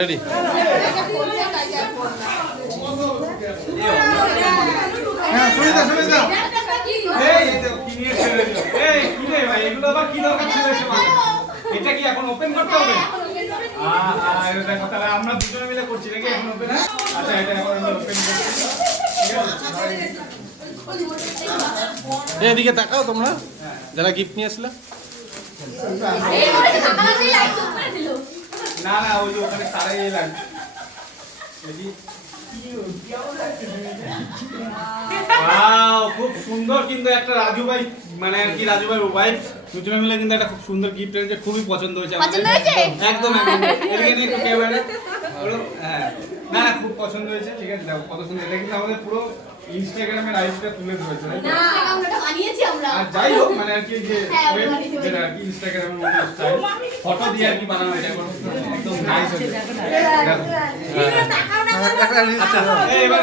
ready হ্যাঁ শুনে যা এই তো কি নিয়ে ছেড়ে দিল এই কি রে ভাই এগুলো আবার কি দরকার ছিল এসে এটা কি এখন ওপেন করতে হবে এটা দেখো তাহলে আমরা দুজনে মিলে করছি নাকি এখন ওপেন আচ্ছা এটা এখন আমরা ওপেন করছি এদিকে তাকাও তোমরা যারা গিফট নিয়ে আসলে না না ওই যে ওখানে তারাই এলাম খুব সুন্দর কিন্তু একটা রাজু ভাই মানে আর কি রাজু ভাই ওয়াইফ দুজনে মিলে কিন্তু একটা খুব সুন্দর গিফট এনেছে খুবই পছন্দ হয়েছে একদম এদিকে একটু ক্যামেরা হ্যাঁ না না খুব পছন্দ হয়েছে ঠিক আছে দেখো কত সুন্দর এটা কিন্তু আমাদের পুরো ইনস্টাগ্রামের আইডিটা তুলে ধরেছে না আমরা বানিয়েছি আমরা আর যাই হোক মানে আর কি যে যেটা আর কি ইনস্টাগ্রামের মধ্যে স্টাইল ফটো দিয়ে আর কি বানানো হয়েছে একদম নাইস হয়েছে আচ্ছা এবার